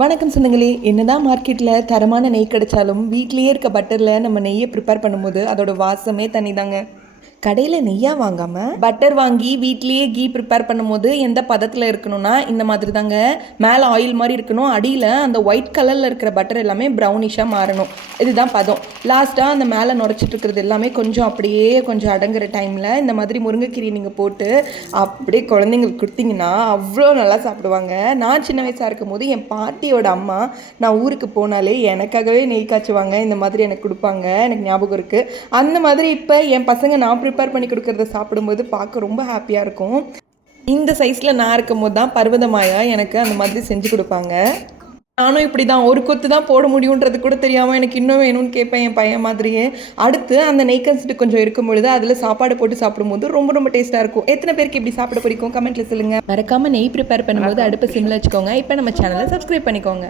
வணக்கம் சொந்தங்களே. என்னதான் மார்க்கெட்டில் தரமான நெய் கிடைச்சாலும் வீட்லேயே இருக்க பட்டரில் நம்ம நெய்யை ப்ரிப்பேர் பண்ணும்போது அதோட வாசமே தனிதாங்க. கடையில் நெய்யாக வாங்காமல் பட்டர் வாங்கி வீட்லேயே கீ ப்ரிப்பேர் பண்ணும்போது எந்த பதத்தில் இருக்கணும்னா இந்த மாதிரி தாங்க. மேலே ஆயில் மாதிரி இருக்கணும், அடியில் அந்த ஒயிட் கலரில் இருக்கிற பட்டர் எல்லாமே ப்ரௌனிஷாக மாறணும். இதுதான் பதம். லாஸ்ட்டாக அந்த மேலே நுரைச்சிட்டு இருக்கிறது எல்லாமே கொஞ்சம் அப்படியே கொஞ்சம் அடங்குற டைமில் இந்த மாதிரி முருங்கைக்கீரை நீங்கள் போட்டு அப்படியே குழந்தைங்களுக்கு கொடுத்தீங்கன்னா அவ்வளோ நல்லா சாப்பிடுவாங்க. நான் சின்ன வயசாக இருக்கும் போது என் பாட்டியோட அம்மா நான் ஊருக்கு போனாலே எனக்காகவே நெய் காய்ச்சுவாங்க. இந்த மாதிரி எனக்கு கொடுப்பாங்க, எனக்கு ஞாபகம் இருக்குது. அந்த மாதிரி இப்போ என் பசங்க நான் ப்ரிப்பேர் பண்ணி கொடுக்குறத சாப்பிடும்போது பார்க்க ரொம்ப ஹாப்பியாக இருக்கும். இந்த சைஸில் நான் இருக்கும் போது தான் பர்வதமாயா எனக்கு அந்த மாதிரி செஞ்சு கொடுப்பாங்க. நானும் இப்படி தான் ஒரு கொத்து தான் போட முடியுன்றது கூட தெரியாமல் எனக்கு இன்னும் வேணும்னு கேட்பேன் என் பையன் மாதிரியே. அடுத்து அந்த நெய் கன்சிட்டு கொஞ்சம் இருக்கும் பொழுது அதில் சாப்பாடு போட்டு சாப்பிடும்போது ரொம்ப ரொம்ப டேஸ்ட்டாக இருக்கும். எத்தனை பேருக்கு இப்படி சாப்பிட பிடிக்கும் கமெண்ட்டில் சொல்லுங்கள். மறக்காமல் நெய் ப்ரிப்பேர் பண்ணும்போது அடுப்பை சிம்மில் வச்சுக்கோங்க. இப்போ நம்ம சேனலை சப்ஸ்கிரைப் பண்ணிக்கோங்க.